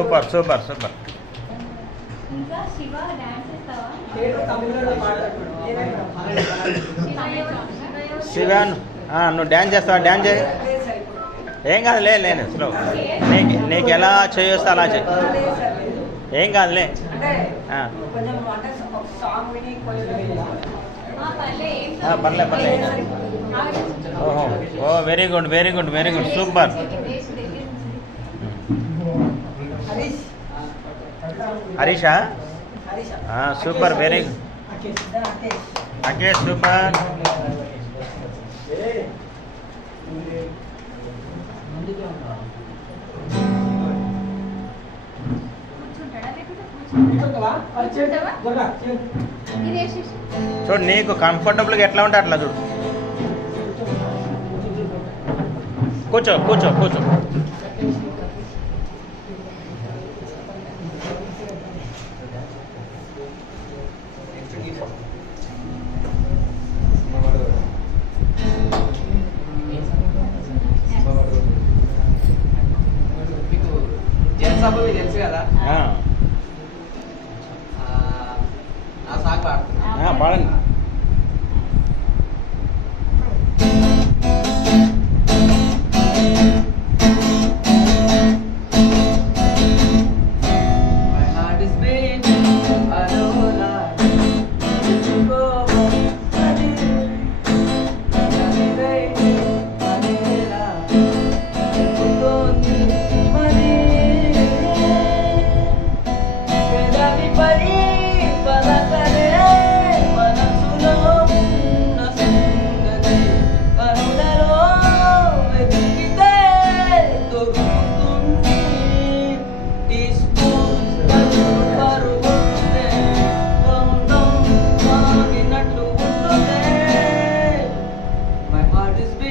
Super super super. Shiva నువ్వు dance చేస్తావా? Dance చేయి. ఏం కాదు లేను స్లో. నీకు ఎలా చేయొస్తా అలా చేయి, ఏం కాదులే. పర్లేదు. ఓహో ఓ very good very good very good super. హరీషా super very good. Okay super. చూడు నీకు కంఫర్టబుల్గా ఎట్లా ఉంటే అట్లా చూడు. కూర్చో కూర్చో కూర్చో. తెలుసు కదా, పాడండి.